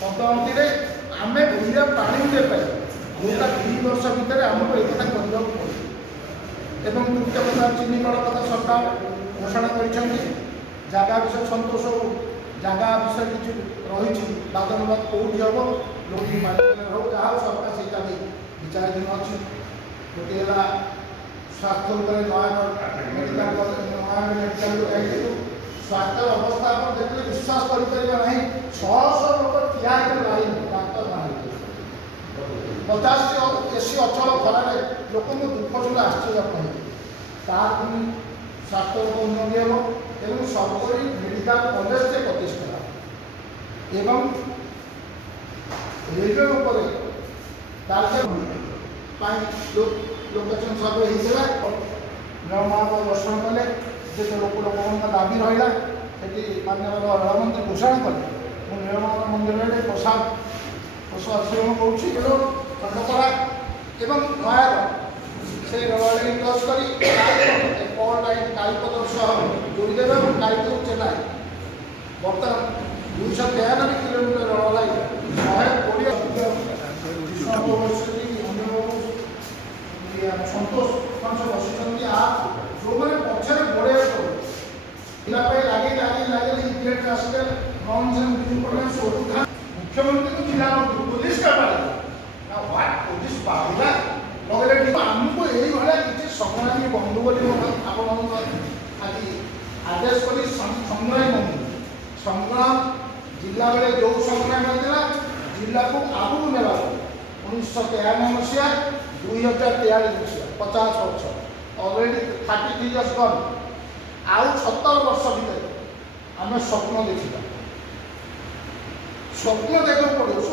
पदोन्नति आम बुझा पानी देपाई जोटा 2 वर्ष भितर आमको एक करने पड़े। तृतीय कथा चिन्हीकरण कथा सरकार घोषणा कर जगह विषय संतोष हो जगह विषय किसी रही बाद विवाद कौटी हम लोग हो जहाँ सरकार से विचाराधीन अच्छी गोटे स्वास्थ्य नयगढ़ मेडिकल नयगढ़ मेडिकल जाइलु स्वास्थ्य अवस्था आप देखते विश्वास करना शह लोग ठिया लाइन डाक्तर ना 50 एसी अचल खरार लोक दुख शुद्ध आश्चर्य पुणी स्वास्थ्य उन्नति हम सरकारी मेडिकल कॉलेज से प्रतिष्ठा एवं रेलवे उपर लोकेशन सब होता नियम दर्शन कले जो लोक दाबी रहा से माननीय रेलमंत्री घोषणा कले नियम मंदिर प्रसाद सेवन करा एवं नयागढ़ से रेल क्रस कर कल लाइन कालीपदर सह जोड़देवे और कालीपुर चेन्नई बर्तमान 293 किलोमीटर रेल लाइन 120 सतोष बस जो मैंने पचर बढ़े लगे लगे लगे इमिडिएट आसिकल मुख्यमंत्री को जिला पुलिस का पुलिस पाला लगे आमको यही किसी संग्रामी बंधु बोली आज आदेश कर संग्राम संग्राम जिला बेले जो संग्राम होता जिला को आगू ने 1993 मसीहा 2043 मसीहा 50 वर्ष अलरेडी 33 इयर्स गन आउ 17 वर्ष भितर आम स्वप्न देखा स्वप्न देखा पड़ो